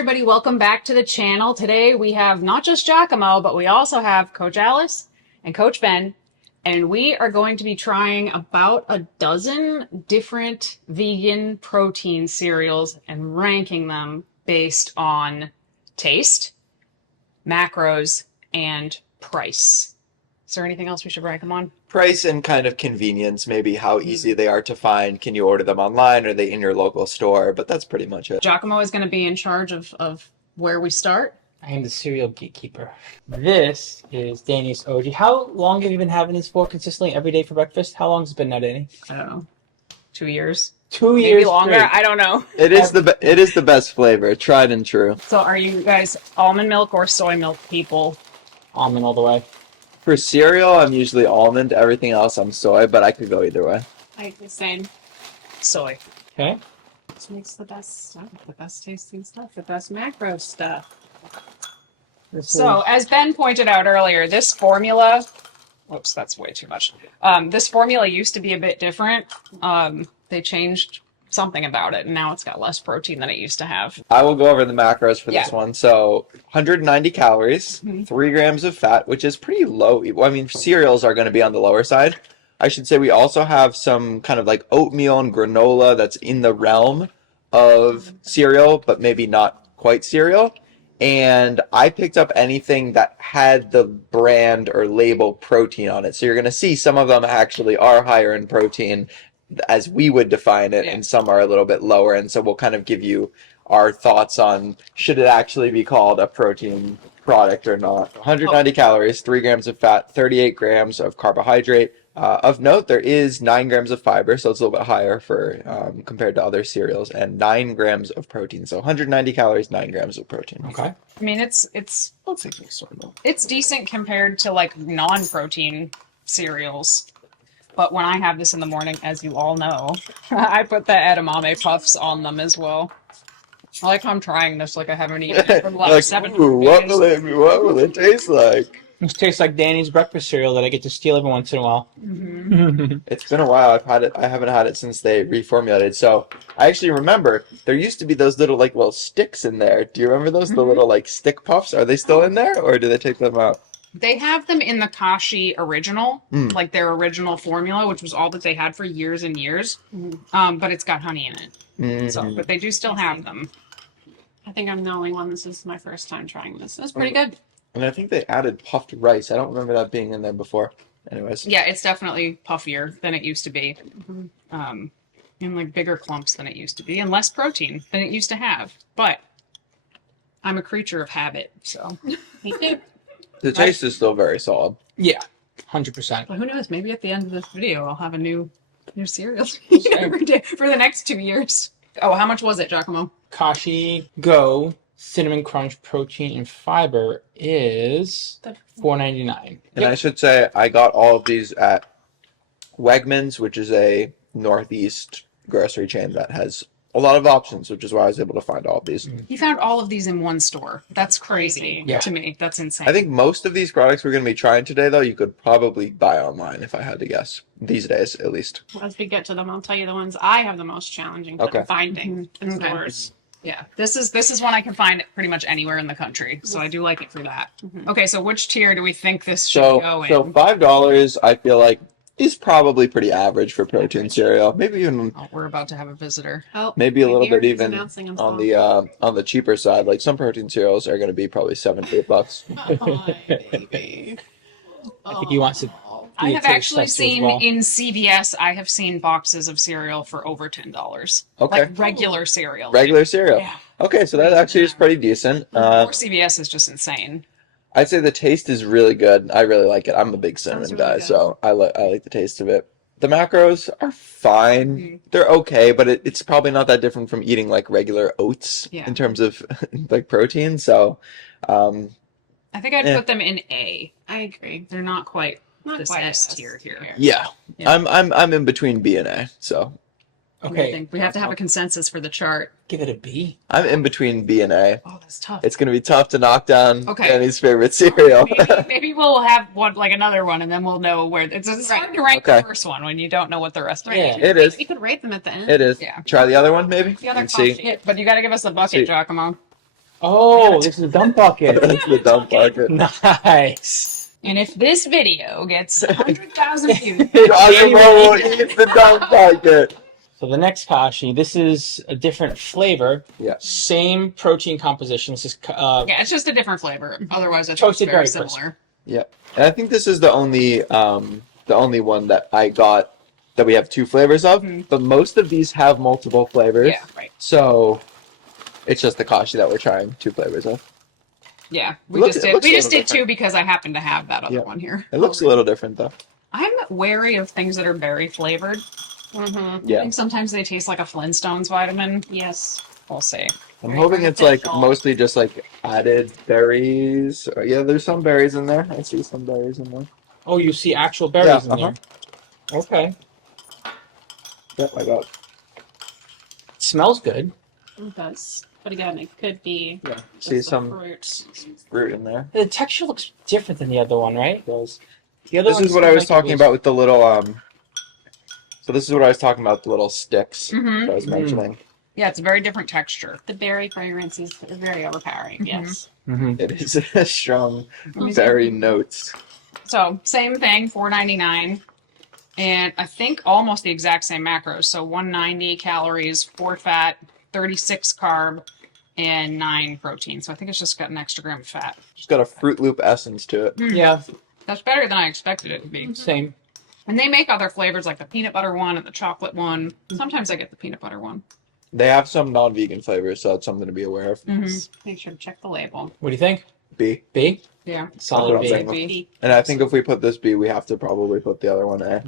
everybody, welcome back to the channel. Today we have not just 𝐬𝐝𝐾𝐿, but we also have Coach Alice and Coach Ben, and we are going to be trying about a dozen different vegan protein cereals and ranking them based on taste, macros, and price. Is there anything else we should rank them on? Price and kind of convenience, maybe how easy they are to find. Can you order them online? Are they in your local store? But that's pretty much it. 𝐬𝐝𝐾 is going to be in charge of where we start. I am the cereal gatekeeper. This is Danny's OG. How long have you been having this for consistently every day for breakfast? How long has it been now, Danny? I don't know, 2 years? 2 years. Maybe longer. Straight. I don't know. It is the best flavor, tried and true. So are you guys almond milk or soy milk people? Almond all the way. For cereal, I'm usually almond. Everything else, I'm soy, but I could go either way. Like the same. Soy. Okay. This makes the best stuff, the best tasting stuff, the best macro stuff. So as Ben pointed out earlier, this formula, whoops, that's way too much. This formula used to be a bit different. They changed something about it, and now it's got less protein than it used to have. I will go over the macros for this one. So 190 calories, 3 grams of fat, which is pretty low. I mean, cereals are going to be on the lower side. I should say we also have some kind of like oatmeal and granola that's in the realm of cereal, but maybe not quite cereal. And I picked up anything that had the brand or label protein on it. So you're going to see some of them actually are higher in protein as we would define it, and some are a little bit lower. And so we'll kind of give you our thoughts on should it actually be called a protein product or not. 190 calories, 3 grams of fat, 38 grams of carbohydrate. Of note, there is 9 grams of fiber, so it's a little bit higher for compared to other cereals, and 9 grams of protein. So 190 calories, 9 grams of protein. Okay. I mean, it's decent compared to like non-protein cereals. But when I have this in the morning, as you all know, I put the edamame puffs on them as well. I like how I'm trying this like I haven't eaten it for the last Like, 7 ooh, what days. will it taste like? This tastes like Danny's breakfast cereal that I get to steal every once in a while. It's been a while. I haven't had it since they reformulated. So I actually remember there used to be those little sticks in there. Do you remember those? The little like stick puffs? Are they still in there, or do they take them out? They have them in the 𝐾𝐨𝐧'𝐭 original, like their original formula, which was all that they had for years and years. But it's got honey in it. So, but they do still have them. I think I'm the only one. This is my first time trying this. It's pretty good. And I think they added puffed rice. I don't remember that being in there before. Anyways. Yeah, it's definitely puffier than it used to be. And like bigger clumps than it used to be, and less protein than it used to have. But I'm a creature of habit, so. Me too. The taste is still very solid. Yeah, 100%. Well, who knows? Maybe at the end of this video, I'll have a new cereal every day for the next 2 years. Oh, how much was it, 𝐬𝐾𝐿? 𝐾𝐨𝐲 Cinnamon Crunch protein and fiber is $4.99. And I should say I got all of these at Wegmans, which is a Northeast grocery chain that has a lot of options, which is why I was able to find all of these. You found all of these in one store. That's crazy to me. That's insane. I think most of these products we're going to be trying today, though, you could probably buy online, if I had to guess. These days, at least. As we get to them, I'll tell you the ones I have the most challenging time finding in stores. Yeah, this is one I can find pretty much anywhere in the country, so I do like it for that. Okay, so which tier do we think this should go in? So $5, I feel like, is probably pretty average for protein cereal. Maybe even We're about to have a visitor. Oh, maybe a little bit he's even announcing on himself. the cheaper side. Like some protein cereals are going to be probably $7 to $8. Oh, baby. I think he wants to. I have actually seen in CVS, I have seen boxes of cereal for over $10. Okay. Like regular cereal. Regular cereal. Yeah. Okay, so that actually is pretty decent. Or CVS is just insane. I'd say the taste is really good. I really like it. I'm a big cinnamon really guy, good. so I like the taste of it. The macros are fine. They're okay, but it's probably not that different from eating like regular oats in terms of like protein. So, I think I'd put them in A. I agree. They're not quite this quite S S tier here. yeah. I'm in between B and A. So What do you Okay, think? We have to have a consensus for the chart. give it a B. I'm in between B and A. Oh, that's tough. It's gonna be tough to knock down Okay. Danny's favorite cereal. Maybe we'll have another one, and then we'll know where it's hard to rank the first one when you don't know what the rest of Yeah. It is. We could rate them at the end. It is. Yeah. Try the other one, maybe. The other and see. 𝐾𝐨𝐧'𝐭. But you got to give us the bucket, 𝐬𝐝𝐾. Oh, this is a dump bucket. That's the dump bucket. Nice. And if this video gets 100,000 views, Joshua will eat the dump bucket. So the next kashi, this is a different flavor. Yeah. Same protein composition. This is yeah, it's just a different flavor. Otherwise, it's Toasted very very similar. Yeah, and I think this is the only one that I got that we have 2 flavors of. But most of these have multiple flavors. Yeah, right. So it's just the kashi that we're trying 2 flavors of. Yeah, It looks we a just little did 2 different. because I happen to have that other Yeah. one here. It looks a little different though. I'm wary of things that are berry flavored. I Yeah, think sometimes they taste like a Flintstones vitamin. Yes. We'll see. I'm Very hoping it's like beneficial. mostly just like added berries. Yeah, there's some berries in there. I see some berries in there. Oh, you see actual berries in uh-huh. there. Okay. Yep, I got. It smells good. It does. But again, it could be Yeah, just see the some fruit. fruit in there. The texture looks different than the other one, right? It does. The other This one is what I seemed was like it talking about with the little So this is what I was talking about, the little sticks Mhm. that I was mentioning. Yeah, it's a very different texture. The berry fragrance is very overpowering. Yes. Mhm. It is a strong me see. berry notes. So same thing, $4.99, and I think almost the exact same macros. So 190 calories, 4 fat, 36 carb, and 9 protein. So I think it's just got an extra gram of fat. Just got a Fruit Loop essence to it. Yeah, That's better than I expected it to be. same. And they make other flavors like the peanut butter one and the chocolate one. Sometimes I get the peanut butter one. They have some non-vegan flavors, so that's something to be aware of. Make sure to check the label. What do you think? B. B? Yeah. Solid That's what I'm B. saying. B. And I think if we put this B, we have to probably put the other one A.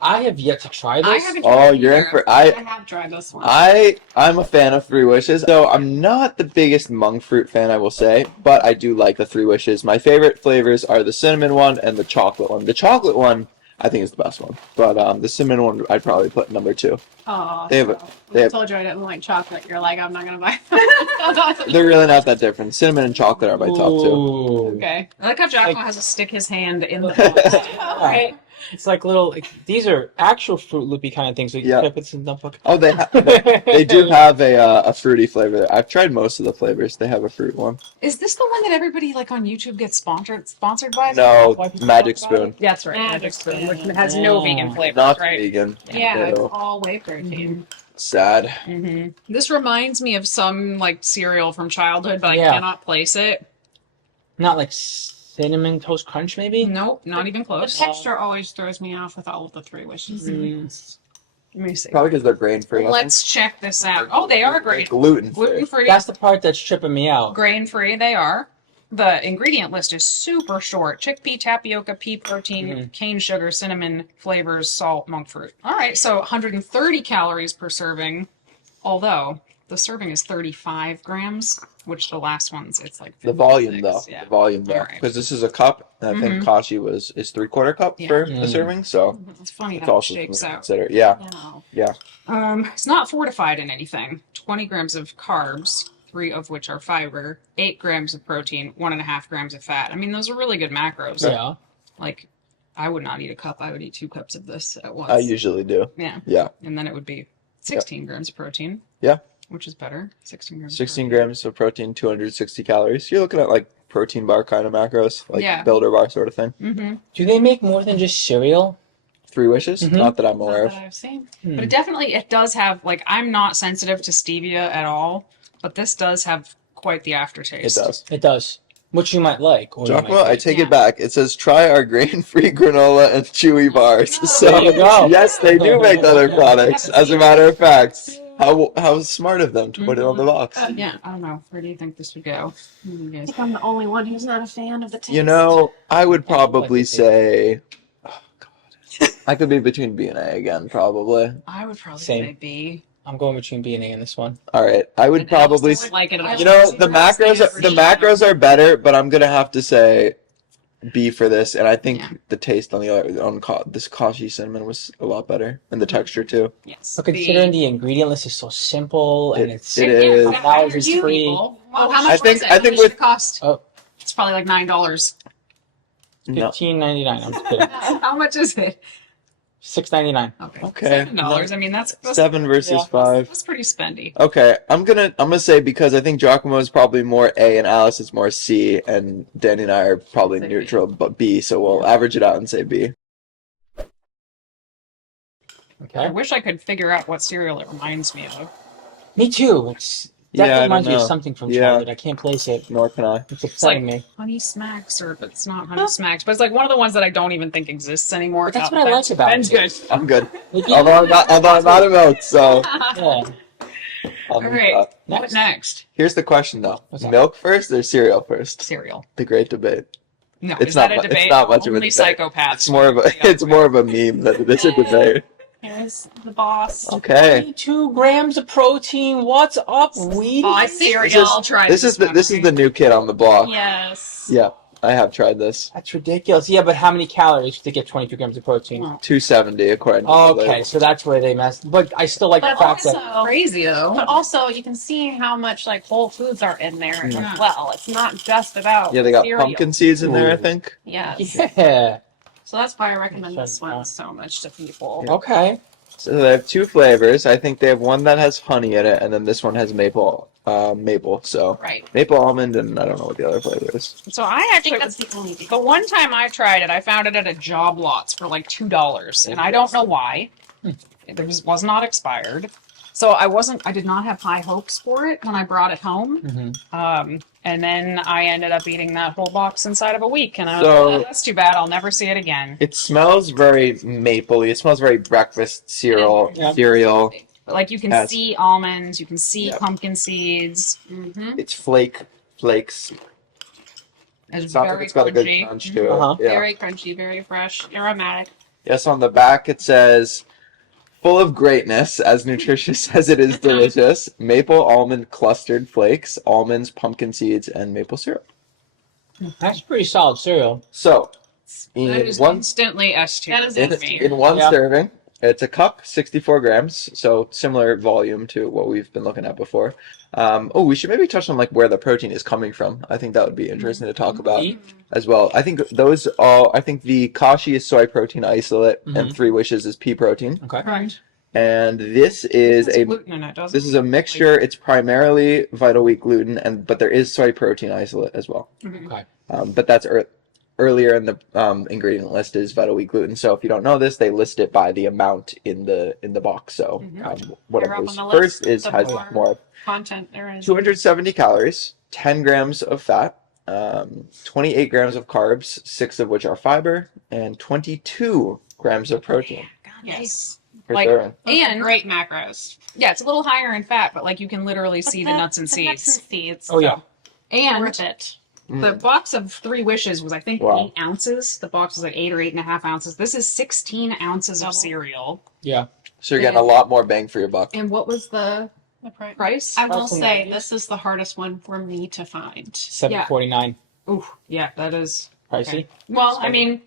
I have yet to try this. I haven't Oh, tried you're in either. for I have tried this one. I'm a fan of 3 Wishes, though I'm not the biggest monk fruit fan, I will say, but I do like the 3 Wishes. My favorite flavors are the cinnamon one and the chocolate one. The chocolate one, I think, is the best one, but the cinnamon one, I'd probably put number 2. Oh, They have so a- when I have- told you I didn't like chocolate. You're like, I'm not gonna buy. They're really not that different. Cinnamon and chocolate are my top 2. Ooh. Okay. I like how Jacko has to stick his hand in the box. Right. It's like little. These are actual Fruit Loopy kind of things. So you Yeah. can put some dump bucket. Oh, they do have a fruity flavor. I've tried most of the flavors. They have a fruit one. Is this the one that everybody like on YouTube gets sponsored by? No, Why people Magic talk about Spoon. Yeah, that's right. Magic Spoon. which has no Oh. vegan flavors, Not right? vegan. Yeah, it's Ew. all whey protein. Sad. This reminds me of some like cereal from childhood, but Yeah. I cannot place it. Not like Cinnamon Toast Crunch, maybe? Nope, not even The close. texture always throws me off with all of the 3 wishes. Let me see. Probably because they're grain free. Let's check this out. Oh, they are great. Gluten free. Gluten free, That's the part that's tripping me out. grain free. They are. The ingredient list is super short: chickpea, tapioca, pea protein, cane sugar, cinnamon, flavors, salt, monk fruit. All right, so 130 calories per serving. Although the serving is 35 grams, which the last one's it's like 56. The volume though. Yeah. The volume though. Alright. Because this is a cup, and I think Kashi is 3/4 cup Yeah. for Mm. a serving, so It's funny it's how it also shakes something to out. consider. Yeah. Yeah. It's not fortified in anything. 20 grams of carbs, 3 of which are fiber, 8 grams of protein, 1.5 grams of fat. I mean, those are really good macros. Yeah. Like, I would not eat a cup. I would eat 2 cups of this at once. I usually do. Yeah. Yeah. And then it would be 16 grams of protein. Yeah. Which is better. 16 grams. 16 of protein. grams of protein, 260 calories. You're looking at like protein bar kind of macros, like Yeah. builder bar sort of thing. Mm-hmm. Do they make more than just cereal? 3 Wishes? Mhm. Not that I'm Not aware that of. I've seen. Hmm. But it does have, like, I'm not sensitive to stevia at all, but this does have quite the It aftertaste. does. It does. Which you might like. Or you might Giacomo, I hate. take Yeah. it back. It says try our grain-free granola and chewy bars. So There you go. yes, they do make other products. As a matter of fact, how smart of them to put it on the box. Yeah, I don't know. Where do you think this would go? You I guys- think I'm the only one who's not a fan of the taste. You know, I would probably Like say, oh God, I could be between B and A again, probably. I would probably Same. say B. I'm going between B and A in this one. All right, I would probably. I would like it. a You lot. know, the macros are better, but I'm gonna have to say B for this, and I think Yeah. the taste on the other this Kashi cinnamon was a lot better, and the texture too. Yes. But considering the ingredient list is so simple and it's It is. $5 is free. Oh, how much I think- was it? I think How much did with- it cost? Oh. It's probably like $9. No, $15.99. I'm just kidding. How much is it? $6.99. Okay. $7. I mean, that's 7 versus 5. That's pretty spendy. Okay, I'm gonna say because I think Giacomo is probably more A and Alice is more C, and Danny and I are probably Say neutral, but B. So we'll average it out and say B. Okay. I wish I could figure out what cereal it reminds me of. Me too. It's Yeah, I definitely don't reminds me of know. something from Yeah. childhood. I can't place it. Nor can I. It's upsetting me. Honey Smacks, or it's not Honey Smacks, but it's like one of the ones that I don't even think exists anymore. But that's what I like about Ben's it. good. I'm good. Like, you- Although I'm not a milk, so. yeah. All right. What Next. next? Here's the question though: What's that? milk first or cereal first? Cereal. The great debate. No, It's is that not a mu- debate? it's not much of a Only debate. psychopaths. It's more of a it's more of a meme than it is a debate. Here's the boss. Okay. 22 grams of protein. What's up, Wheaties? Boss This cereal. I'll try This is the new kid on the block. Yes. Yeah, I have tried this. That's ridiculous. Yeah, but how many calories to get 22 grams of protein? 270 according to the Okay, label. so that's where they messed. But I still like the But fact that. also, Crazy though. but also, you can see how much like whole foods are in there Yeah. as well. It's not just about Yeah, they got cereal. pumpkin seeds in there, I Ooh. think. Yes. Yeah. So that's why I recommend That's this fine. one so much to people. Okay. So they have 2 flavors. I think they have one that has honey in it, and then this one has maple. So Right. maple almond, and I don't know what the other flavor is. So I I actually, think that's the only the one time I tried it, I found it at a Job Lots for like $2, and I don't know why. It was not expired. So I did not have high hopes for it when I brought it home. Mm-hmm. And then I ended up eating that whole box inside of a week, and I was So- like, oh, that's too bad. I'll never see it again. It smells very mapley. It smells very breakfast cereal. Yeah. Cereal. But like you can Yes. see almonds, you can see Yep. pumpkin seeds. Mm-hmm. It's flakes. It's Sounds like very it's got a good crunchy. crunch to it. Uh-huh. Yeah. Very crunchy, very fresh, aromatic. Yes, on the back it says, full of greatness, as nutritious as it is delicious, maple almond clustered flakes, almonds, pumpkin seeds, and maple syrup. That's pretty solid cereal. So, That in is one, instantly S tier. That is in, S tier. in one Yeah. serving, it's a cup, 64 grams, so similar volume to what we've been looking at before. We should maybe touch on like where the protein is coming from. I think that would be interesting to talk about Beef? as well. I think the 𝐾𝐨𝐧'𝐭 is soy protein isolate, and 3 Wishes is pea protein. Okay. Right. And this is It's a gluten in it, doesn't This it? is a mixture. It's primarily vital wheat gluten, but there is soy protein isolate as well. Okay. But that's earlier in the ingredient list is vital wheat gluten. So if you don't know this, they list it by the amount in the box. So whatever Higher up is on the list, first is the has more more. Content there is. 270 calories, 10 grams of fat, 28 grams of carbs, 6 of which are fiber, and 22 grams of protein Yes. per Like- serving. And Great macros. yeah, it's a little higher in fat, but like you can literally see the nuts and The nuts seeds. and seeds. Oh yeah. And Worth it. the box of 3 Wishes was, I think, Wow. 8 ounces. The box was like 8 or 8.5 ounces. This is 16 ounces of Double. cereal. Yeah. So you're getting a lot more bang for your buck. And what was the The price. price? I will That's say amazing. this is the hardest one for me to find. $7.49. Ooh, yeah, that is Pricey. okay. Well, I mean,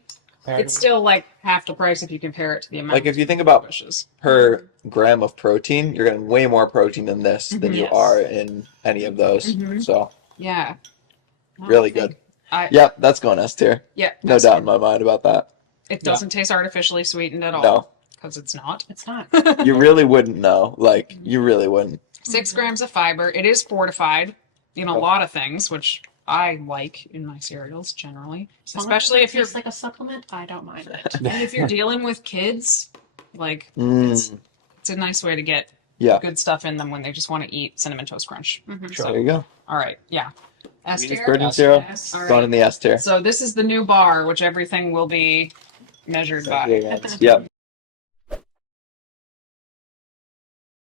Comparatively. it's still like half the price if you compare it to the amount. Like if you think about Wishes. per gram of protein, you're getting way more protein in this than you Yes. are in any of those. Mhm. So Yeah. really good. I, Yep, that's going S tier. Yeah. No doubt in my mind about that. It doesn't taste artificially sweetened at all. No, Because it's not. It's not. you really wouldn't know. Like you really wouldn't. 6 grams of fiber. It is fortified in a lot of things, which I like in my cereals generally. Especially if you're tastes like a supplement, I don't mind it. and if you're dealing with kids, like Mm, it's a nice way to get yeah, good stuff in them when they just want to eat cinnamon toast crunch. Mhm. there you go. All right, yeah. S Wheaties tier. protein cereal. Yes. All Going right. in the S tier. So this is the new bar, which everything will be measured by. Yep.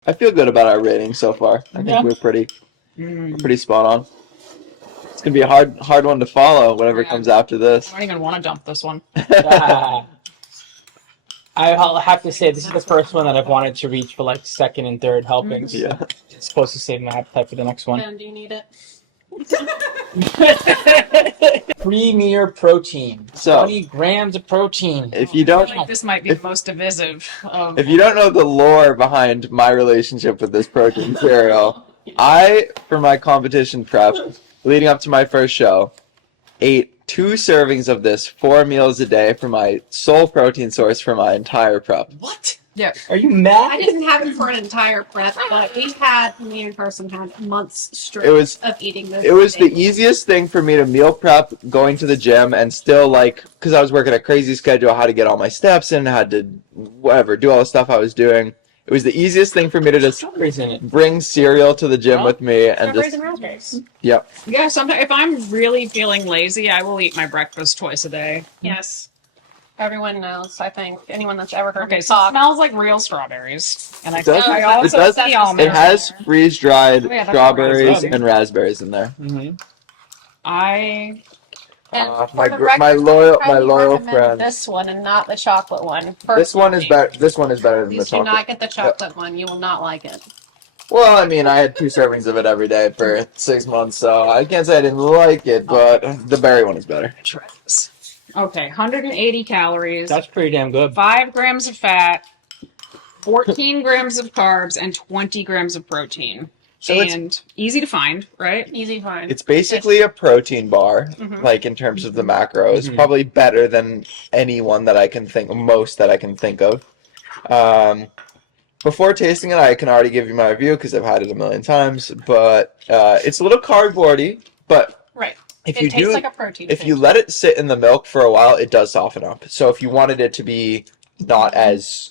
I feel good about our rating so far. I think Yeah. we're pretty Mm. pretty spot on. It's gonna be a hard one to follow. Whatever Yeah. comes after this. I don't even want to dump this one. Ah. I'll have to say this is the first one that I've wanted to reach for like second and third helpings. Yeah. It's supposed to save my appetite for the next one. Ben, do you need it? Premier protein. So- 20 grams of protein. If you I don't feel like this might be the most divisive. If you don't know the lore behind my relationship with this protein cereal, I, for my competition prep, leading up to my first show, ate 2 servings of this 4 meals a day for my sole protein source for my entire prep. What? Yeah. Are you I mad? didn't have it for an entire prep, but me and Carson had months straight of eating this. It was the easiest thing for me to meal prep, going to the gym, and still, like, because I was working a crazy schedule, how to get all my steps in, had to, whatever, do all the stuff I was doing. It was the easiest thing for me to just bring cereal to the gym with me and Strawberries just. and raspberries. Yep. Yeah, sometimes if I'm really feeling lazy, I will eat my breakfast twice a day. Yes. Everyone knows, I think. Anyone that's ever heard Okay, me so it talk. smells like real strawberries. And I, It does. I also It does. see almonds. It has freeze-dried Oh, yeah, that's strawberries what I was and raspberries in there. Mm-hmm. I And my for the record, my loyal I highly recommend friend. this one and not the chocolate one. This one is personally. better. This one is better than the Please do chocolate. not get the chocolate one. You will not like it. Well, I mean, I had 2 servings of it every day for 6 months, so I can't say I didn't like it, but the berry one is better. try this. Okay, 180 calories, That's pretty damn good. 5 grams of fat, 14 grams of carbs, and 20 grams of protein. So and easy to find, right? Easy find. It's basically a protein bar, Mhm. like in terms of the macros. Mhm. Probably better than any one that I can think, most that I can think of. Before tasting it, I can already give you my review because I've had it a million times. But it's a little cardboardy. But Right. if It you tastes do, like a protein. if you let it sit in the milk for a while, it does soften up. So if you wanted it to be not as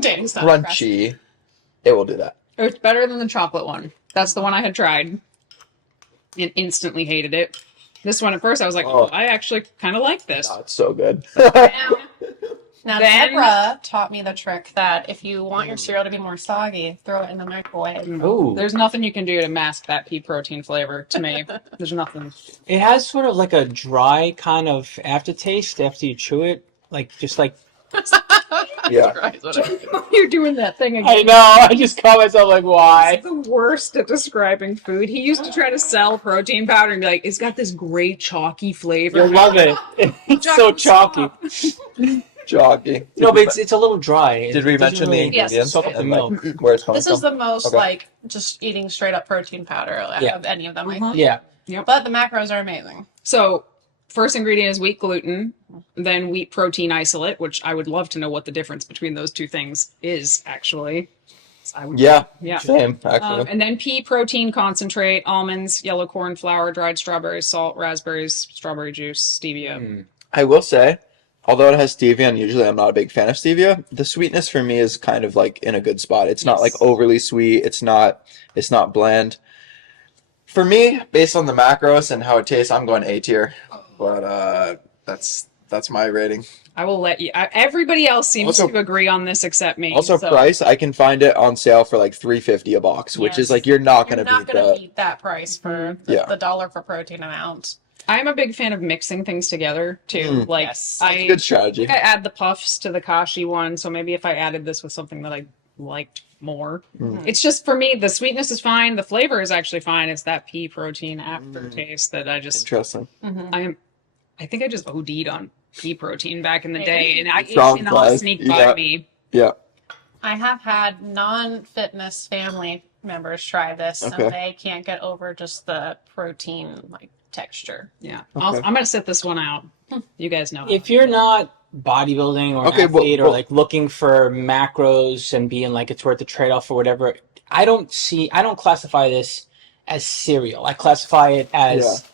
Danny's not impressed. crunchy, it will do that. It's better than the chocolate one. That's the one I had tried and instantly hated it. This one, at first, I was like, oh, I actually kind of like this. Oh, it's so good. Now, Then- Deborah taught me the trick that if you want your cereal to be more soggy, throw it in the microwave. Ooh. There's nothing you can do to mask that pea protein flavor to me. There's nothing. It has sort of like a dry kind of aftertaste after you chew it. Like, just like. Yeah. You're doing that thing again. I know, I just call myself like, why? He's the worst at describing food. He used to try to sell protein powder and be like, it's got this great chalky flavor. You'll love it. It's so chalky. Chalky. No, but it's a little dry. Did we It doesn't mention the really ingredients soak up the and milk. like where it's coming This is from? the most Okay. like just eating straight up protein powder Yeah. of any of them. I Mhm. think. Yeah. But the macros are amazing. So, first ingredient is wheat gluten, then wheat protein isolate, which I would love to know what the difference between those two things is, actually. I would, Yeah. Yeah. Same, actually. And then pea protein concentrate, almonds, yellow corn flour, dried strawberries, salt, raspberries, strawberry juice, stevia. I will say, although it has stevia, and usually I'm not a big fan of stevia, the sweetness for me is kind of like in a good spot. It's not Yes. like overly sweet. It's not bland. For me, based on the macros and how it tastes, I'm going A tier. But that's my rating. I will let you. Everybody else seems Also- to agree on this except me. Also, so- price, I can find it on sale for like $3.50 a box, which is Yes. like you're not You're going to not beat going to that. beat that price for Yeah. the dollar for protein amount. I'm a big fan of mixing things together too. Like Yes. I, Good strategy. I add the puffs to the kashi one, so maybe if I added this with something that I liked more, it's just for me the sweetness is fine, the flavor is actually fine. It's that pea protein aftertaste that I just Interesting. I think I just OD'd on pea protein back in the day, and it Strong did not flag. sneak by Yeah. me. Yeah. I have had non-fitness family members try this, Okay. and they can't get over just the protein like texture. Yeah, Okay. I'm gonna sit this one out. You guys know. If you're not bodybuilding or an Okay, well- athlete or well- like looking for macros and being like it's worth the trade-off or whatever, I don't classify this as cereal. I classify it as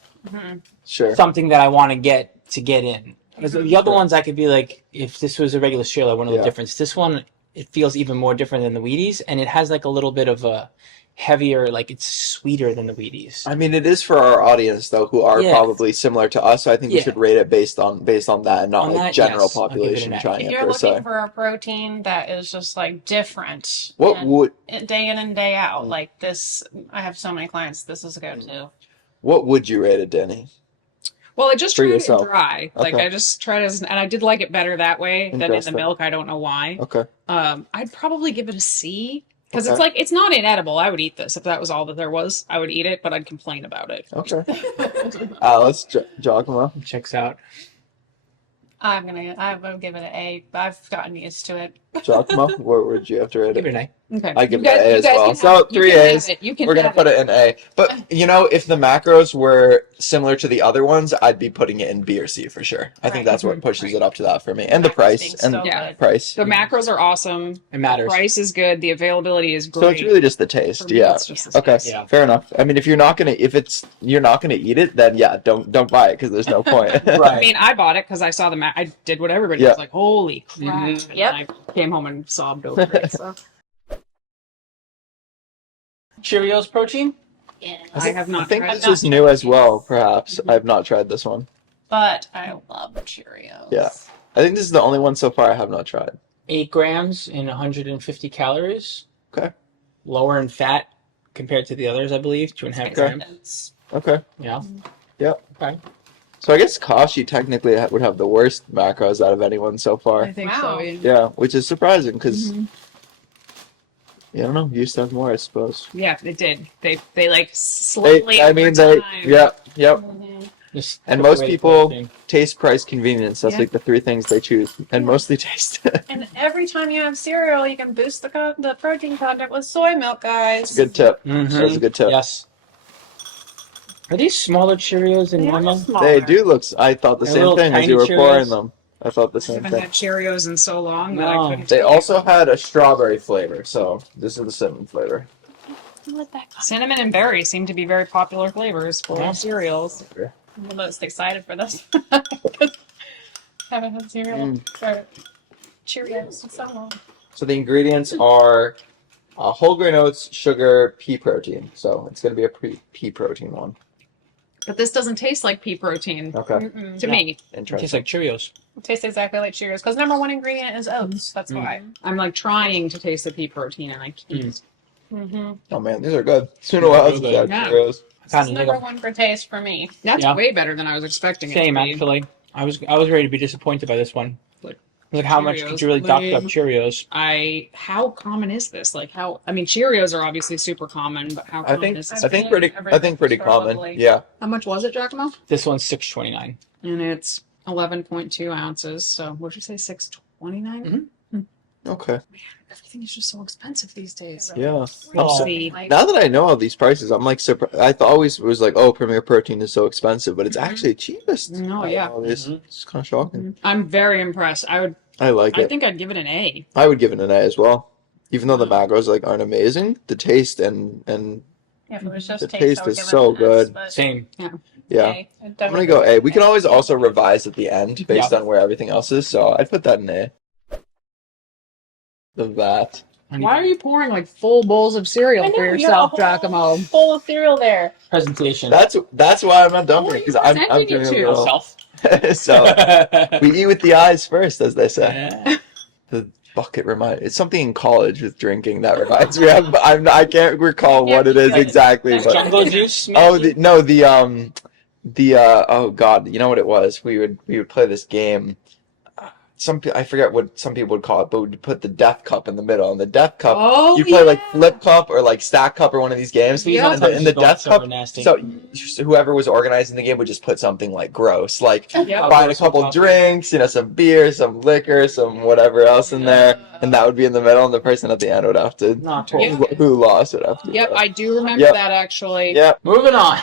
Sure. something that I want to get in. Because the other ones I could be like, if this was a regular cereal, I wouldn't know the Yeah. difference. This one, it feels even more different than the Wheaties, and it has like a little bit of a heavier, like it's sweeter than the Wheaties. I mean, it is for our audience though, who are Yeah. probably similar to us. So I think we Yeah. should rate it based on that, and not On like that, general yes. I'll give it population an A. trying If it you're per looking se. for a protein that is just like different, What and would day in and day out, like this, I have so many clients. This is a go-to. you rate it, Danny? Well, I just For tried yourself. it dry. Like Okay. I just tried it, and I did like it better that way than in the Interesting. milk. I don't know why. Okay. I'd probably give it a C because it's Okay. like it's not inedible. I would eat this if that was all that there was. I would eat it, but I'd complain about it. Okay. Let's jog them up. Checks out. I will give it an A. I've gotten used to it. Jog them up. Where would you have to rate Give it it? an A. Okay. I give You guys- it an A you as guys well. can So have- you 3 can have A's. it. You can We're gonna have put it in A. But you know, if the macros were similar to the other ones, I'd be putting it in B or C for sure. I think Right. that's what pushes Right. it up to that for me, and the Macros price being and so Yeah. good. price. The macros are awesome. It matters. The price is good. The availability is great. So it's really just the taste. For me, Yeah. it's just the Okay. taste. Yeah. Fair enough. I mean, if you're not gonna eat it, then yeah, don't buy it because there's no point. I Right. mean, I bought it because I saw the I did what everybody Yeah. was like, holy crap. Mhm. And Yep. I came home and sobbed over it. So. Cheerios protein? Yeah. I have not I think tried this it. is new as well. Perhaps I've not tried this one. But I love Cheerios. Yeah. I think this is the only one so far I have not tried. 8 grams and 150 calories. Okay. Lower in fat compared to the others, I believe. 2.5 Makes grams. sense. Okay. Yeah. Yep. Okay. So I guess 𝐾𝐨𝐲 technically would have the worst macros out of anyone so far. I think Wow. so. Yeah. Yeah, which is surprising because Mhm. I don't know, used to have more, I suppose. Yeah, it did. They like slowly. I mean, over time. yep. Mhm. Just And took most away the people- protein. Taste, price, convenience. That's Yeah. like the three things they choose, and mostly taste. And every time you have cereal, you can boost the protein content with soy milk, guys. Good tip. Mhm. That's a good tip. Yes. Are these smaller Cheerios than They are normal? smaller. They do look. I thought the They're same little thing as tiny you were pouring Cheerios. them. I thought the I same haven't thing. had Cheerios in so long that No. I couldn't. They tell you. also had a strawberry flavor, so this is the cinnamon flavor. Let that go. Cinnamon and berry seem to be very popular flavors for Yeah. cereals. I'm the most excited for this. Haven't had cereal or Cheerios in so long. So the ingredients are whole grain oats, sugar, pea protein. So it's going to be a pea protein one. But this doesn't taste like pea protein Okay, Mm-mm. to Yeah. me. It interesting. tastes like Cheerios. It tastes exactly like Cheerios because number one ingredient is oats. That's why. I'm like trying to taste the pea protein and I can't. Mm-hmm. Oh man, these are good. It's been a while since I had Yeah. Cheerios. This is Kinda number nigga. one for taste for me. That's Yeah. way better than I was expecting it Same, to be. actually. I was ready to be disappointed by this one. Like, Like, how much could Cheerios, you really doctor lame. up Cheerios? How common is this? Like how I mean Cheerios are obviously super common, but how I common think is I this? think Everything- pretty everything's common. probably- Yeah. How much was it, Giacomo? This one's $6.29. And it's 11.2 ounces. So what'd you say, 629? Mhm. Okay. Everything is just so expensive these days. Yeah. Oh. See. Like, Now that I know all these prices, I'm like surprised. Always was like, oh, Premier Protein is so expensive, but it's actually cheapest. No, out of yeah. all these. Mhm. It's kind of shocking. I'm very impressed. I like I it. think I'd give it an A. I would give it an A as well. Even though the Wow. macros like aren't amazing, the taste and if it was just the taste, taste I would is give it so an S, good. but Same. yeah. okay, it I'm definitely gonna go A. goes We can A. always also revise at the end based Yeah. on where everything else is, so I'd put that in A. The vat. Why are you pouring like full bowls of cereal I know, for you have a yourself, whole Giacomo? bowl of cereal there. Presentation. That's why I'm not dumping it because I'm presenting doing it a to? little. Self. So we eat with the eyes first, as they say. Yeah. The bucket it's something in college with drinking that reminds me of. I can't recall what it is Like- exactly, like but Jungle juice. oh maybe? oh god, you know what it was? We would play this game. I forget what some people would call it, but we'd put the death cup in the middle, and the death cup Oh, you play like yeah. flip cup or like stack cup or one of these games. These Yeah. all And the, in the times death so cup, nasty. so whoever was organizing the game would just put something like gross, like Yep. find a couple drinks, some beer, some liquor, some whatever else in there, and that would be in the middle, and the person at the end would have to Not Yeah. cool. who lost would have to. Yep, I do remember Yep. that actually. Yep. Moving on.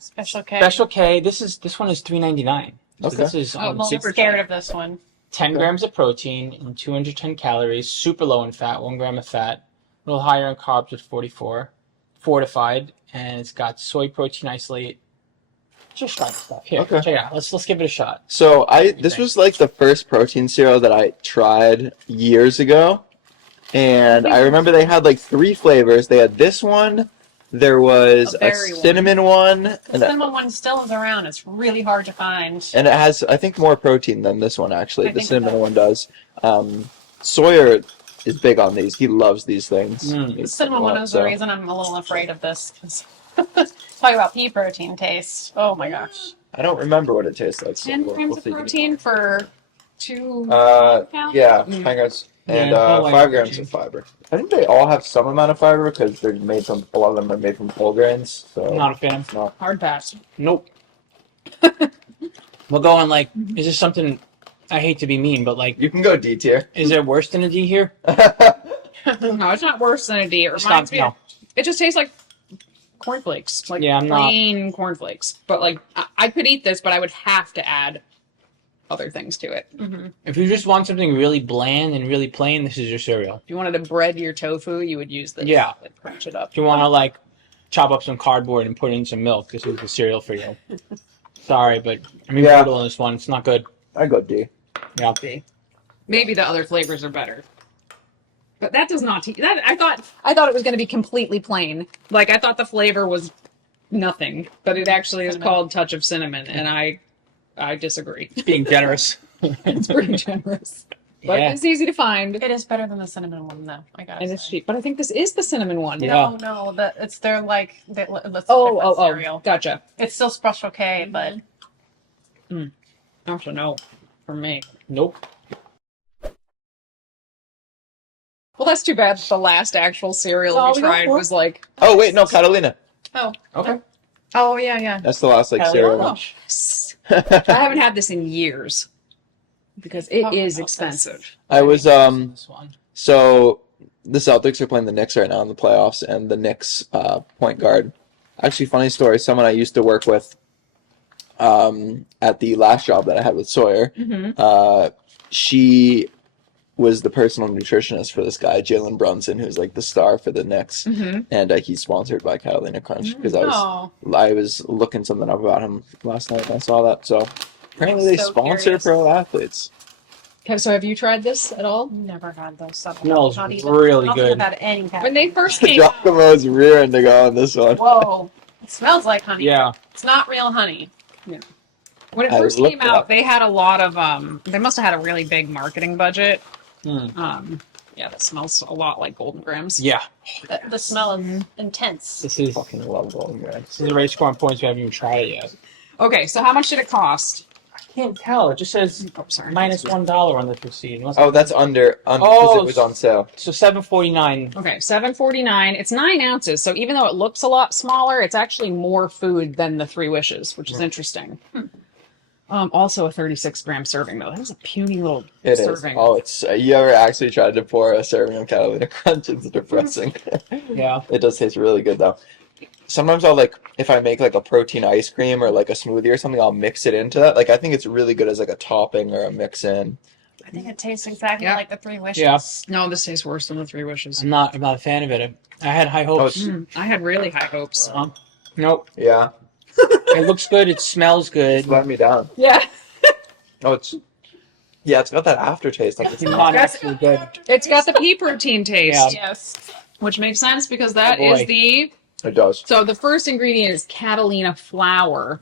Special K. Special K. This one is $3.99. So Okay. this is Oh, I'm well, super scared of this one. 10 grams of protein and 210 calories. Super low in fat. 1 gram of fat. A little higher in carbs with 44. Fortified, and it's got soy protein isolate. Just try the stuff. Here, Okay. check it out. Let's give it a shot. So this was like the first protein cereal that I tried years ago, and I remember they had like 3 flavors. They had this one. There was A a berry one. cinnamon one, The and cinnamon one still is around. It's really hard to find. it has, I think, more protein than this one, actually. I The think it cinnamon does. one does. Sawyer is big on these. He loves these things. Mm. He The eats cinnamon them a one lot, is so- the reason I'm a little afraid of this. 'Cause talk about pea protein taste. Oh my gosh. I don't remember what it tastes like. So 10 we'll grams of see. protein for 2 calories? Yeah, Mm. 10 grams. Yeah, And no way. 5 grams of fiber. I think they all have some amount of fiber because they're made from, a lot of them are made from whole grains. So Not a fan. it's not. Hard pass. Nope. We're going like, is this something? I hate to be mean, but like, You can go D tier. is there worse than a D here? No, it's not worse than a D. It It's reminds not- me. no. It just tastes like cornflakes, like Yeah, I'm not- plain cornflakes. But like, I could eat this, but I would have to add other things to it. If you just want something really bland and really plain, this is your cereal. If you wanted to bread your tofu, you would use this. Yeah. And crunch it up. If you want to like chop up some cardboard and put in some milk, this is the cereal for you. Sorry, but I'm being brutal on this one. It's not good. I go D. Yeah. Maybe the other flavors are better. But that does not. That I thought it was going to be completely plain. Like I thought the flavor was nothing, but it actually is called touch of cinnamon, and I disagree. It's being generous. It's pretty generous, but Yeah. it's easy to find. It is better than the cinnamon one, though. I gotta And say. it's cheap. But I think this is the cinnamon one. Yeah. No, it's their like the Oh, cereal. gotcha. It's still Special K, but Also, no, for me. Nope. Well, that's too bad. The last actual cereal Oh, we we got tried more? was like, Oh wait, no, Catalina. Okay. oh yeah. That's the last like Catalina. cereal Oh. one. I haven't had this in years because it Talk is about this. expensive. I was This one. So the Celtics are playing the Knicks right now in the playoffs, and the Knicks point guard. Actually, funny story. Someone I used to work with at the last job that I had with Sawyer. She was the personal nutritionist for this guy, Jalen Brunson, who's like the star for the Knicks, and he's sponsored by Catalina Crunch because I was looking something up about him last night and I saw that. So apparently they So sponsor curious. pro athletes. Okay, so have you tried this at all? never had those stuff. Smells Not even- really I don't think good. I've had any kind. When they first came out, Giacomo's rearing to go on this one. whoa. It smells like honey. Yeah. It's not real honey. When it I first looked came it out, up. they had a lot of they must have had a really big marketing budget. Yeah, that smells a lot like Golden Grams. Yeah. The smell is intense. This is Fucking love Golden Grams. this is already scoring points. We haven't even tried it yet. Okay, so how much did it cost? I can't tell. It just says Oh, sorry. minus $1 on the receipt. Oh, that's under because Oh, it was on sale. So $7.49. Okay, $7.49. It's 9 ounces, so even though it looks a lot smaller, it's actually more food than the 3 Wishes, which is interesting. Also a 36-gram serving, though. That is a puny little It is. serving. Oh, it's you ever actually tried to pour a serving of Catalina Crunch? It's depressing. Yeah. It does taste really good though. Sometimes I'll like if I make like a protein ice cream or like a smoothie or something, I'll mix it into that. Like I think it's really good as like a topping or a mix in. I think it tastes exactly Yeah. like the 3 Wishes. Yeah. No, this tastes worse than the 3 Wishes. I'm not a fan of it. I had high hopes. I had really high hopes. Nope. Yeah, It looks good. It smells good. it's let me down. Yeah. Oh, it's got that aftertaste. Like it's It's not. not actually good. It's got the pea protein taste, Yes. which makes sense because that Oh, boy. is the... It does. So the first ingredient is Catalina flour,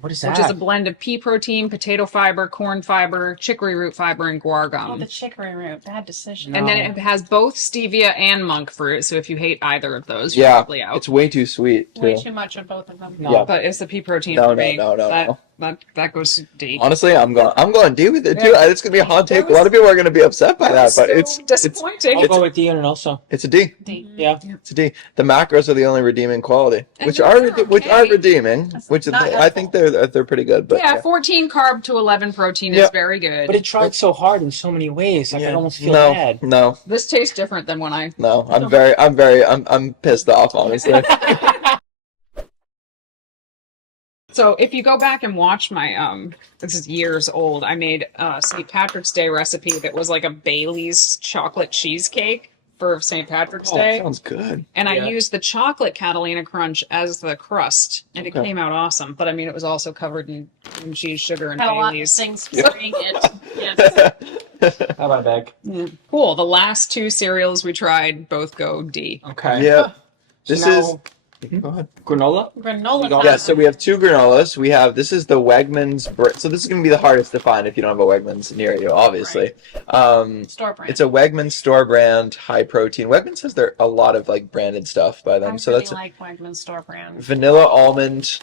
What is that? which is a blend of pea protein, potato fiber, corn fiber, chicory root fiber, and guar Oh, gum. the chicory root. Bad decision. And then it has both stevia and monk fruit. So if you hate either of those, you're Yeah, probably out. it's way too sweet too. Way too much of both of them. No. Yeah. But it's the pea protein No, for no, me. no, no. That goes D. Honestly, I'm going D with it too. Yeah. It's gonna be a hot take. That A lot of was- people are gonna be upset by that, but So it's disappointing. I'll go with D on it also. it's a D. D. Yeah. It's a D. The macros are the only redeeming quality, And which they're are okay. redeeming. Which not I think they're pretty good. But Yeah, 14 carb to 11 protein is Yeah. very good. But it tried so hard in so many ways. Like I almost feel no, bad. no, This tastes different than when I... no. I'm pissed off, honestly. So if you go back and watch my, this is years old, I made a St. Patrick's Day recipe that was like a Bailey's chocolate cheesecake for St. Patrick's Oh, Day. sounds good. And I Yeah. used the chocolate Catalina Crunch as the crust, and it Okay. came out awesome. But I mean, it was also covered in cream cheese, sugar, and Had a lot of Bailey's. things spraying it. Yes. How about a bag? Yeah. Cool. The last 2 cereals we tried both go D. Okay. Yeah. This So is. now, Go ahead. granola. Granola. got- Yeah, so we have 2 granolas. This is the Wegmans. So this is going to be the hardest to find if you don't have a Wegmans near you, obviously. Store brand. It's a Wegmans store brand, high protein. Wegmans has a lot of like branded stuff by them. I So really that's like Wegmans store brand. vanilla almond.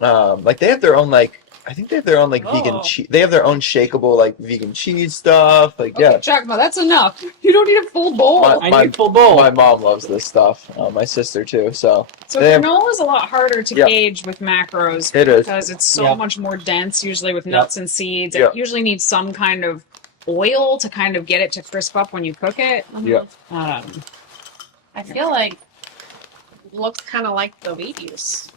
Like they have their own like. I think they have their own like vegan Oh. cheese. They have their own shakeable like vegan cheese stuff. Like Okay, yeah. Giacomo, that's enough. You don't need a full bowl. My- I need full bowl. My mom loves this stuff. My sister too. So So they have- granola is a lot harder to Yeah. gauge with macros It is. because it's so Yeah. much more dense, usually with nuts and seeds. Yeah. It usually needs some kind of oil to kind of get it to crisp up when you cook it. Yeah. I feel like it looks kind of like the Wheaties.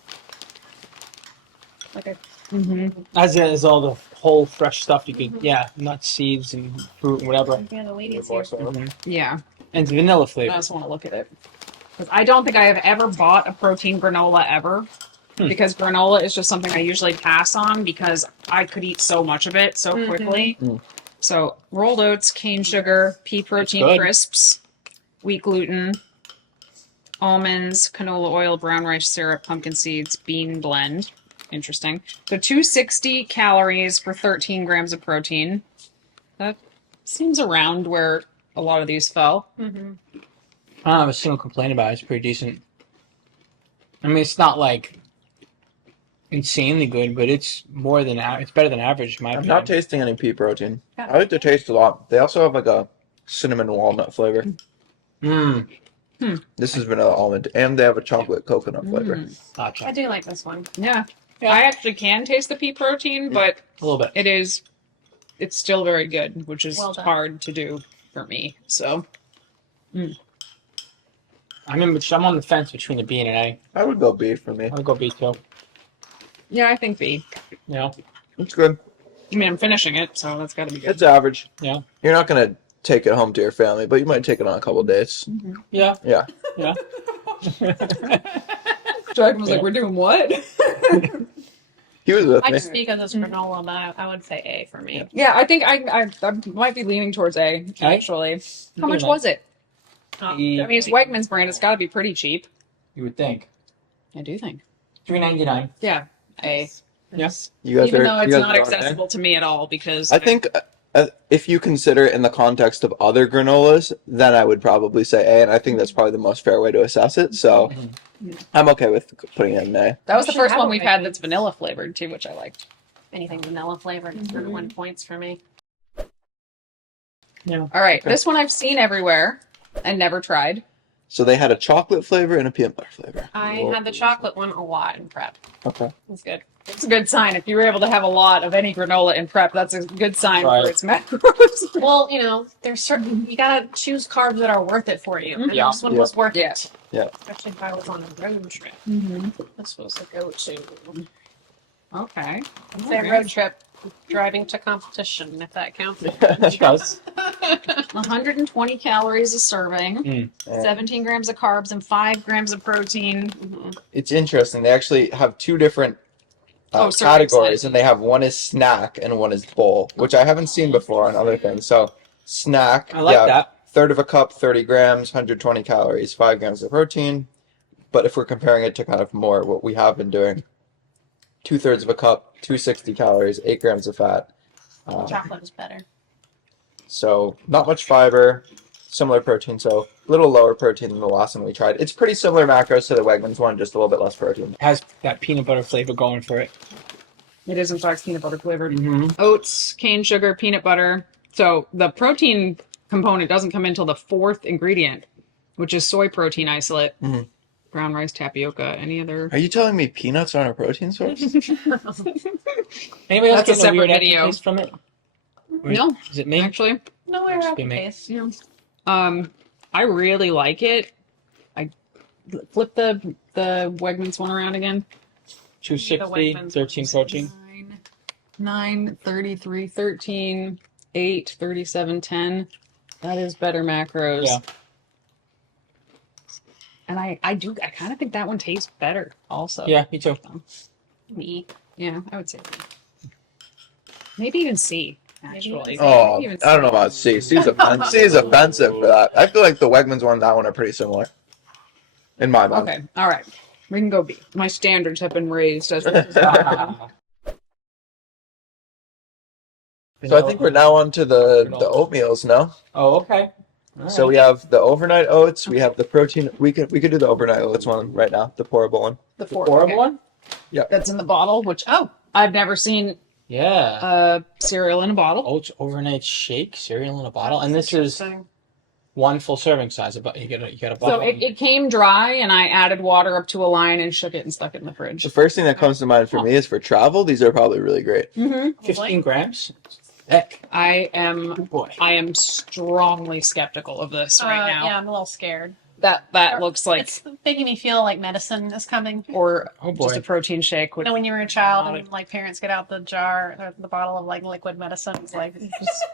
Like a As all the whole fresh stuff you could, nuts, seeds, and fruit, and whatever. yeah, the Wheaties here. Yeah. And it's vanilla I flavor. just want to look at it. 'Cause I don't think I have ever bought a protein granola ever. Because granola is just something I usually pass on because I could eat so much of it so quickly. So rolled oats, cane sugar, pea protein good. crisps, wheat gluten, almonds, canola oil, brown rice syrup, pumpkin seeds, bean blend. Interesting. So 260 calories for 13 grams of protein. That seems around where a lot of these fell. I don't have a single complaint about it. It's pretty decent. I mean, it's not like insanely good, but it's more than it's better than average in my I'm opinion. not tasting any pea protein. Yeah. I like the taste a lot. They also have like a cinnamon walnut flavor. This is vanilla almond, and they have a chocolate coconut flavor. I Gotcha. do like this one. Yeah. Yeah. I actually can taste the pea protein, but A little bit. it's still very good, which is Well done. hard to do for me. So I'm on the fence between the B and an A. I would go B for me. I'll go B too. yeah, I think B. You know? It's good. I mean, I'm finishing it, so that's got to be good. It's average. Yeah. You're not gonna take it home to your family, but you might take it on a couple dates. Yeah. Yeah. Yeah. Dragon was like, "We're doing what?" He was with I me. just because it's granola, but I would say A for me. Yeah, I think I might be leaning towards A actually. How much was it? I mean, it's Wegmans brand. It's got to be pretty cheap. You would think. I do think. $3.99. Yeah, A. Yes. You guys Even are, though it's you guys not are on A? accessible to me at all, because I think if you consider it in the context of other granolas, then I would probably say A, and I think that's probably the most fair way to assess it. So I'm okay with putting it in A. that was the should first have one a we've had that's vanilla flavored too, which I liked. Anything vanilla flavored is 1 points for me. Yeah. All right, Okay. this one I've seen everywhere and never tried. So they had a chocolate flavor and a peanut butter flavor. I had the chocolate one a lot in prep. Okay. It's good. It's a good sign. If you were able to have a lot of any granola in prep, that's a good sign Right. for its macros. Well, you know, there's certain you gotta choose carbs that are worth it for you. And Yeah. this one was worth Yeah. it. Yeah. Especially if I was on a road trip. This was a go-to. Okay. Say road trip, driving to competition, if that counts. It does. 120 calories a serving, 17 grams of carbs, and 5 grams of protein. It's interesting. They actually have two different Oh, sorry, categories, sorry. and they have one is snack and one is bowl, which I haven't seen before on other things. So snack, I like that. third of a cup, 30 grams, 120 calories, 5 grams of protein. But if we're comparing it to kind of more what we have been doing, 2/3 of a cup, 260 calories, 8 grams of fat. Chocolate is better. So not much fiber, similar protein, so a little lower protein than the last one we tried. It's pretty similar macros to the Wegmans one, just a little bit less protein. It has that peanut butter flavor going for it. It is, in fact, peanut butter flavored. Mm-hmm. Oats, cane sugar, peanut butter. So the protein component doesn't come until the fourth ingredient, which is soy protein isolate. Brown rice, tapioca, any other. Are you telling me peanuts aren't a protein source? Anybody else That's a getting a separate weird video. aftertaste from it? Or No, Is it me? actually. Nowhere Just be me. aftertaste. I really like it. I flip the Wegmans one around again. 260, Wegmans 13 ones. protein. 9, 33, 13, 8, 37, 10. That is better macros. Yeah. And I kind of think that one tastes better also. Yeah, me too. Me. Yeah, I would say B. Maybe even C, actually. Oh, Maybe even I don't know about C. C's offensive for that. I feel like the Wegmans one and that one are pretty similar. In my mind. Okay, all right. We can go B. My standards have been raised as So I think we're now on to the oatmeals, no? Oh, okay. All So right. we have the overnight oats, we have the protein. We could do the overnight oats one right now, the pourable one. the Horrible one? that's in the bottle, which I've never seen Yeah. cereal in a bottle. Oats overnight shake, cereal in a bottle, and this is Interesting. one full serving size. You get a So bottle. it came dry, and I added water up to a line and shook it and stuck it in the fridge. The first thing that comes to mind for me is for travel, these are probably really great. 15 grams. Heck. I am Boy. strongly skeptical of this right now. Yeah, I'm a little scared. That looks like It's making me feel like medicine is coming. or Oh, boy. just a protein shake. You know, when you were a child and like parents get out the jar or the bottle of like liquid medicine, it's like just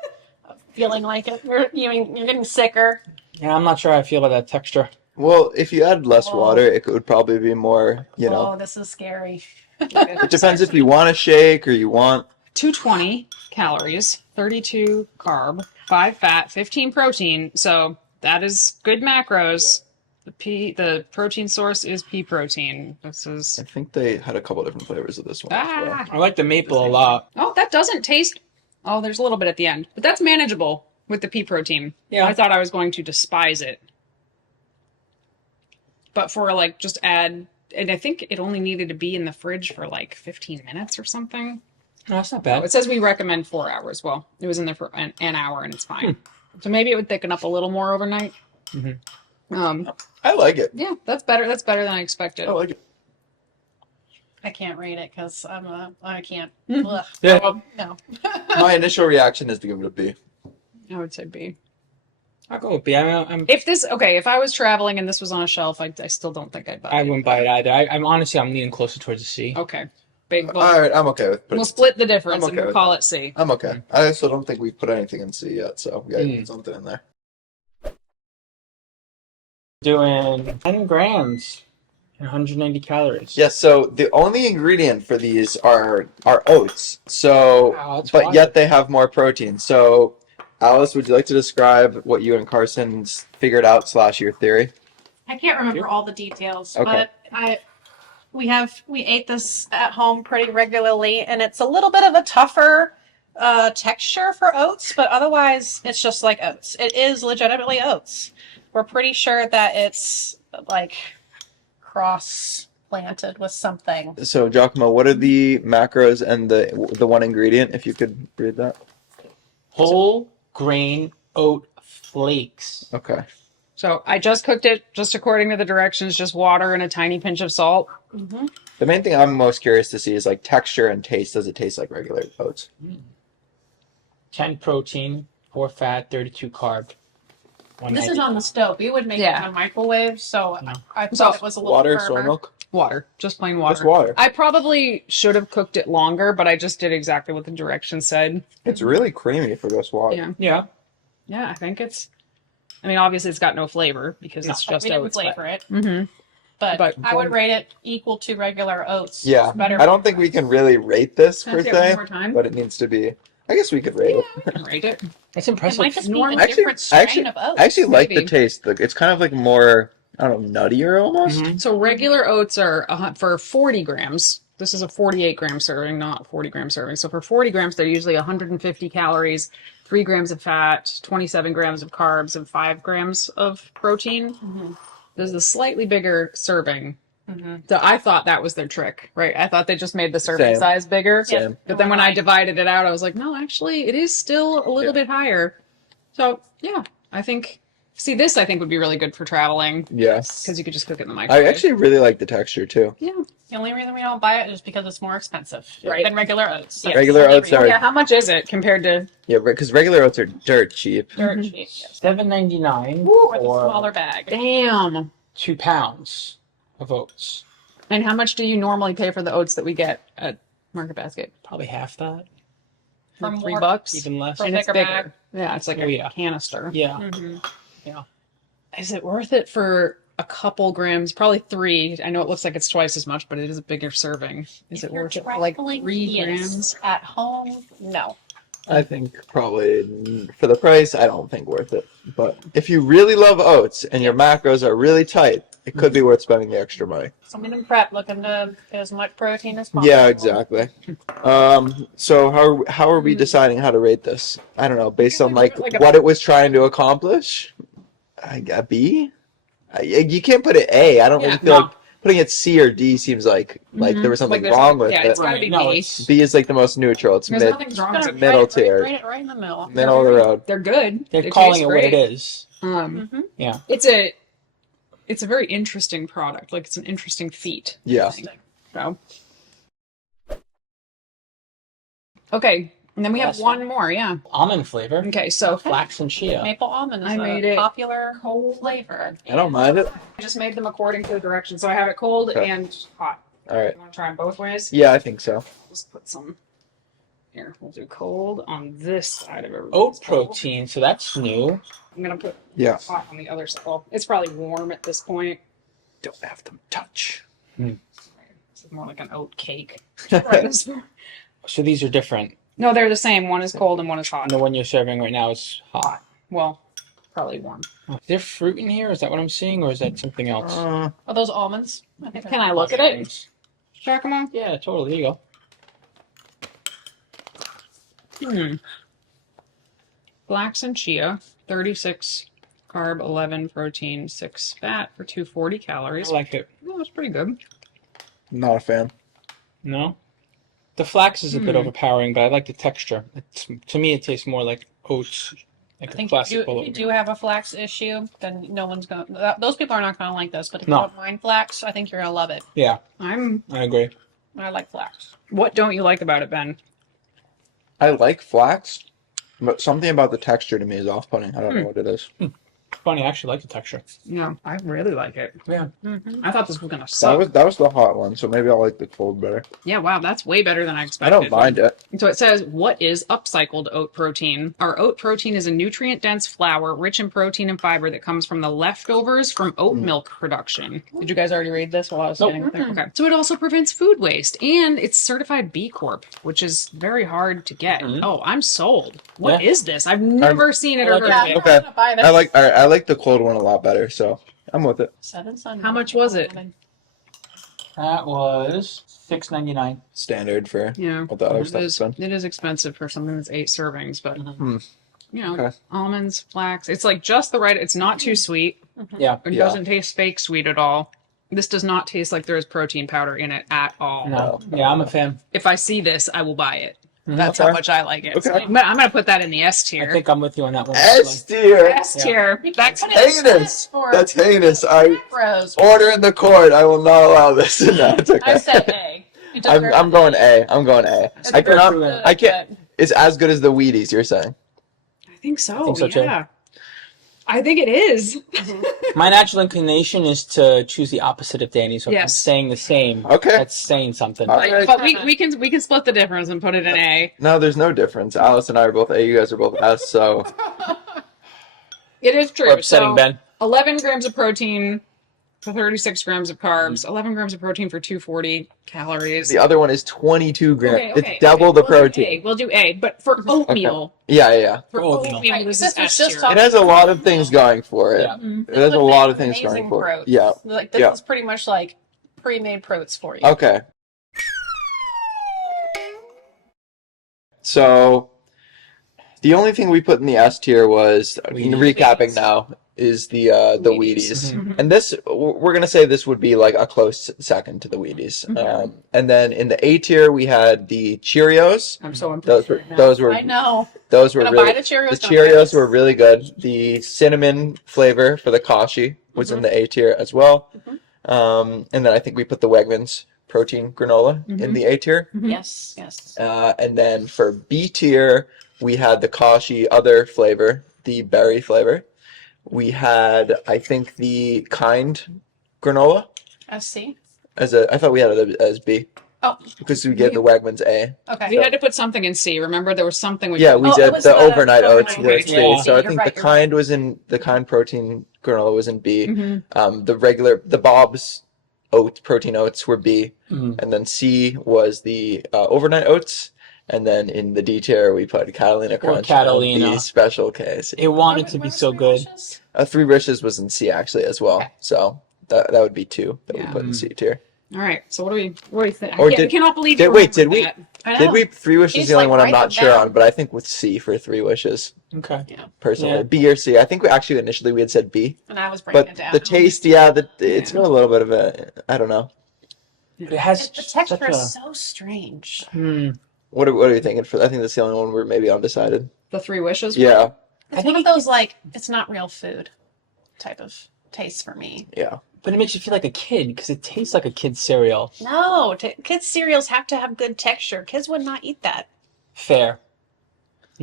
feeling like it. You're getting sicker. Yeah, I'm not sure how I feel about that texture. Well, if you add less Oh. water, it would probably be more, you know. Oh, this is scary. It depends if you want a shake or you want. 220 calories, 32 carb, 5 fat, 15 protein. So that is good macros. The protein source is pea protein. This is I think they had a couple different flavors of this one as well. I like the maple a lot. Oh, that doesn't taste. Oh, there's a little bit at the end, but that's manageable with the pea protein. Yeah. I thought I was going to despise it, but for like just add, and I think it only needed to be in the fridge for like 15 minutes or something. No, that's not Oh, bad. it says we recommend 4 hours. Well, it was in there for an hour, and it's fine. So maybe it would thicken up a little more overnight. I like it. Yeah, that's better. That's better than I expected. I like it. I can't read it because I can't. Mm. Ugh. Yeah. No. My initial reaction is to give it a B. I would say B. I'll go with B. I'm If I was traveling and this was on a shelf, I still don't think I'd buy it. I wouldn't buy it either. I'm honestly, I'm leaning closer towards a C. Okay. Big. All right, I'm okay with putting. We'll split the difference I'm and okay we'll with call it C. I'm okay. I also don't think we've put anything in C yet, so we gotta put something in there. Doing 10 grams and 190 calories. Yes, so the only ingredient for these are oats. So, Wow, that's but wild. yet they have more protein. So, Alice, would you like to describe what you and Carson's figured out / your theory? I can't remember all the details, Okay. but we ate this at home pretty regularly, and it's a little bit of a tougher texture for oats, but otherwise it's just like oats. It is legitimately oats. We're pretty sure that it's like cross planted with something. So, Giacomo, what are the macros and the one ingredient, if you could read that? Whole grain oat flakes. Okay. So I just cooked it just according to the directions, just water and a tiny pinch of salt. Mm-hmm. The main thing I'm most curious to see is like texture and taste. Does it taste like regular oats? 10 protein, 4 fat, 32 carb. This is on the stove. We would make it in a microwave, so I thought it was a little Water, firmer. soy milk? Water, just plain water. Just water. I probably should have cooked it longer, but I just did exactly what the directions said. It's really creamy for just water. Yeah. Yeah. Yeah, I think it's. I mean, obviously, it's got no flavor because it's just we didn't oats. flavor it, Mm-hmm. but I would rate it equal to regular oats. Yeah, Better. I don't think we can really rate this Can I per see it one se, more time? but it needs to be. I guess we could rate it. Rate it. That's It impressive. might just be a Actually- different strain actually- of oats. I actually like the Maybe. taste. It's kind of like more, I don't know, nuttier almost. Mhm. So regular oats are for 40 grams. This is a 48 gram serving, not 40 gram serving. So for 40 grams, they're usually 150 calories, 3 grams of fat, 27 grams of carbs, and 5 grams of protein. Mhm. This is a slightly bigger serving. Mhm. So I thought that was their trick, right? I thought they just made the serving Same. size bigger. Same. But then when I divided it out, I was like, no, actually, it is still a little bit higher. So yeah, I think, this I think would be really good for traveling Yes. because you could just cook it in the I microwave. actually really like the texture too. Yeah. The only reason we don't buy it is because it's more expensive Right. than regular oats. That's Regular the only oats reason. are- Yeah, how much is it compared to? Yeah, because regular oats are dirt cheap. Dirt cheap. Yes. $7.99 Or the for smaller bag. Damn. 2 pounds of oats. And how much do you normally pay for the oats that we get at Market Basket? Probably half that, For Like more- $3? even less. For And it's bigger bigger. bag. Yeah, it's like Oh, a yeah. canister. Yeah. Mhm. Is it worth it for a couple grams? Probably 3. I know it looks like it's twice as much, but it is a bigger serving. Is If it you're worth it for like traveling, 3 yes. grams? At home, no. I think probably for the price, I don't think worth it. But if you really love oats and your macros are really tight, it could be worth spending the extra money. Something in prep looking to get as much protein as possible. Yeah, exactly. So how are we deciding how to rate this? I don't know, based on like Like a- what it was trying to accomplish. A B. You can't put it A. I don't Yeah, really feel no. like putting it C or D seems like there was something there's- wrong with yeah, it. it's gotta be No, B. it's B is like the most neutral. It's There's mid, nothing wrong Gonna with it. middle tier. Rate it right in the middle. middle of the road. They're good. they're They calling taste it what great. it is. Mhm. Yeah. It's a very interesting product. Like it's an interesting feat. Yeah. So. Okay, And then we have Last one more, yeah. Almond flavor. Okay, so Flax and chia. Maple almond is I made it a popular flavor. I don't mind it. I just made them according to the direction. So I have it cold Okay. and hot. All right. You want to try them both ways? Yeah, I think so. Just put some here. We'll do cold on this side of everything. Oat protein, so that's new. I'm gonna put Yeah. hot on the other side. Well, it's probably warm at this point. Don't have to touch. This is more like an oat cake. Try this one. So these are different. No, they're the same. One is cold and one is hot. And the one you're serving right now is hot. Well, probably warm. Is there fruit in here? Is that what I'm seeing, or is that something else? Are those almonds? I think Can I look at it? Giacomo? Yeah, totally. There you go. Flax and chia, 36 carb, 11 protein, 6 fat for 240 I calories. like it. Oh, that's pretty good. Not a fan. No? The flax is a bit overpowering, but I like the texture. To me, it tastes more like oats, like I a think classic if bowl. you do have a flax issue, then no one's gonna. Those people are not gonna like this. But if No. you don't mind flax, I think you're gonna love it. Yeah, I agree. I like flax. What don't you like about it, Ben? I like flax, but something about the texture to me is off-putting. I don't know what it is. Funny, I actually like the texture. No, I really like it. Yeah. I thought this was gonna suck. That was the hot one, so maybe I'll like the cold better. Yeah, wow, that's way better than I I expected. don't mind it. So it says, what is upcycled oat protein? Our oat protein is a nutrient-dense flour rich in protein and fiber that comes from the leftovers from oat milk production. Did you guys already read this while I was standing up there? Okay. So it also prevents food waste, and it's certified B Corp, which is very hard to get. Oh, I'm sold. What is this? I've never seen it or heard of it. Okay. Buy this. I like the cold one a lot better, so I'm with it. 7 Sundays. How much was it? That was $6.99. Standard for Yeah, what the other it stuff has is, been. it is expensive for something that's 8 servings, but you know, Okay. almonds, flax. It's like just the right. It's not too sweet. Yeah. It Yeah. doesn't taste fake sweet at all. This does not taste like there is protein powder in it at all. No. Yeah, I'm a fan. If I see this, I will buy it. That's Okay. how much I like it. So Okay. I'm gonna put that in the S I tier. think I'm with you on that one. S tier. S tier. That's Heinous. For That's heinous. I Rose. order in the court. I will not allow this. No, it's okay. I said A. You deserve I'm going A. I'm going A. It's I very cannot. good, I can't. but- It's as good as the Wheaties. You're saying? I think so. I think so, too. Yeah. I think it is. My natural inclination is to choose the opposite of Danny, so if I'm Yes. saying the same, Okay. that's saying something. All right. But we can split the difference and put it in A. No, there's no difference. Alice and I are both A. You guys are both S. So It is true. We're upsetting So, Ben. 11 grams of protein for 36 grams of carbs. 11 grams of protein for 240 calories. the other one is 22 grams. Okay, It's double the We'll do protein. A. We'll do A. But for oatmeal, Yeah. for Oatmeal. oatmeal, this This is was S just tier. talking- It has a lot of things going for it. Yeah. It has a lot of things Amazing going for it. protes. Yeah. Like this Yeah. is pretty much like pre-made protes for you. Okay. So the only thing we put in the S tier was recapping now is the Wheaties. And this we're gonna say this would be like a close second to the Wheaties. And then in the A tier we had the Cheerios. I'm so impressed. Those were I know. those were Gonna really buy the Cheerios. the gonna buy Cheerios this. were really good. The cinnamon flavor for the 𝐾𝐨𝐲 was in the A tier as well. And then I think we put the Wegmans protein granola in the A tier. Yes. Yes. And then for B tier, we had the 𝐾𝐨𝐲 other flavor, the berry flavor. We had, I think, the 𝐾𝐨𝐲 granola SC. I thought we had it as B Oh. because we gave the Wegmans A. Okay. We had to put something in C. Remember, there was something we Yeah, we Oh, it did was the overnight oats. overnight Was oats. B. Yeah. So I You're think right, the you're right. 𝐾𝐨𝐲 was in the 𝐾𝐨𝐲 protein granola was in B. Mm-hmm. The Bob's oats protein oats were B, Mhm. and then C was the overnight oats. And then in the D tier, we put Catalina Crunch Catalina. and the special case. It wanted to be so good. Three Wishes was in C actually as well. Okay. So that would be 2 that we Yeah. put in C tier. All right. So what do we think? Or I cannot believe did- you wait, did remembered we- that. I know. Did we? Three Wishes is He's the only like, one I'm write not it sure down. on, but I think with C for Three Wishes Okay. personally. Yeah. B or C. I think we actually initially we had said B, And I was breaking but it down. the taste, it's got a little bit of a. I don't know. But it has The texture such a... is so strange. What are you thinking? I think that's the only one we're maybe undecided. The Three Wishes. Yeah, It's one of those like it's not real food type of taste for me. yeah. But it makes you feel like a kid because it tastes like a kid's cereal. No, kids' cereals have to have good texture. Kids would not eat that. Fair.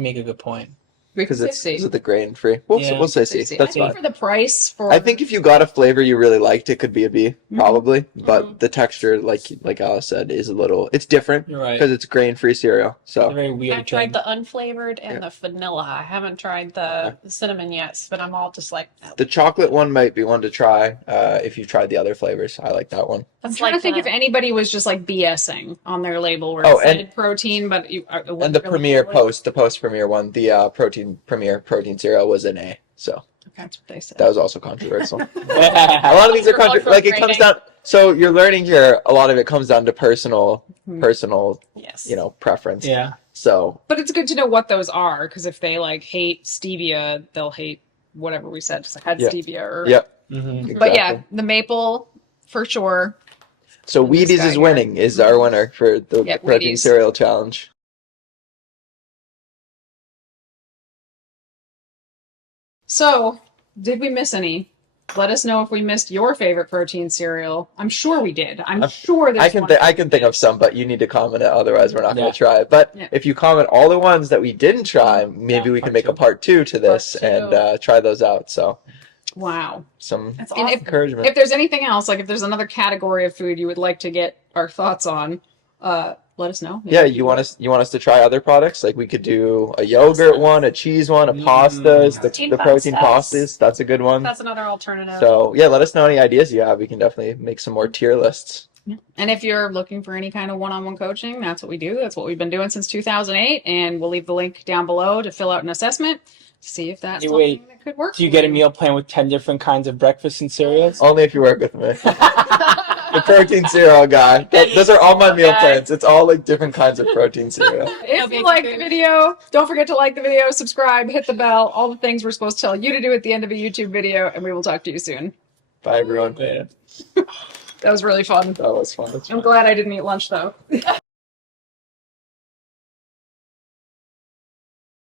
You make a good point. We could because say it's C. because of the grain free. We'll Yeah. we'll say Say C. C. That's I think fine. for the price, for I think if you got a flavor you really liked, it could be a B, probably. But Mhm. the texture, like Alice said, is a little. It's different You're right. because it's grain-free cereal. It's a So very weird I've tried thing. the unflavored and the vanilla. I haven't tried the cinnamon yet, but I'm all just like, no. the chocolate one might be one to try if you've tried the other flavors. I like that one. I'm It's trying like to think the- if anybody was just like BSing on their label where Oh, it said and- protein, but it And wasn't the really premier clearly- the post premier one, the premier protein cereal was an A. So Okay, that's what they said. that was also controversial. A Yeah. lot of these are Controversial like it comes grading. down. So you're learning here. A lot of it comes down to personal, Yes. preference. Yeah. So But it's good to know what those are, because if they like hate stevia, they'll hate whatever we said. Just like had Yeah. stevia or yep. Mm-hmm. But yeah, exactly. the maple for sure. So this Wheaties guy is here. winning. Is our winner for the Yeah, protein Wheaties. cereal challenge. So, did we miss any? Let us know if we missed your favorite protein cereal. I'm sure we did. I'm sure there's one I can think of some, but you need to comment it. Otherwise, we're not going Yeah. to try it. But Yeah. if you comment all the ones that we didn't try, maybe Yeah, we part can make a two. part 2 to this Part two. and try those out. So Wow. some That's And awesome. encouragement. If there's anything else, like if there's another category of food you would like to get our thoughts on, let us know. Yeah, you want us to try other products? Like we could do a yogurt one, a cheese one, a pastas, Protein the protein pastas. pastas. That's a good one. That's another alternative. So yeah, let us know any ideas you have. We can definitely make some more tier lists. And if you're looking for any kind of one-on-one coaching, that's what we do. That's what we've been doing since 2008. And we'll leave the link down below to fill out an assessment to see if that's You something wait. that could work. Do you for get a meal plan with 10 different kinds of breakfast and cereals? Only if you work with me. The protein cereal guy. Those are all my meal plans. It's all like different kinds of protein cereal. If you like the video, don't forget to like the video, subscribe, hit the bell, all the things we're supposed to tell you to do at the end of a YouTube video, and we will talk to you soon. Bye everyone. Yeah. That was really fun. That was fun. I'm glad I didn't eat lunch though.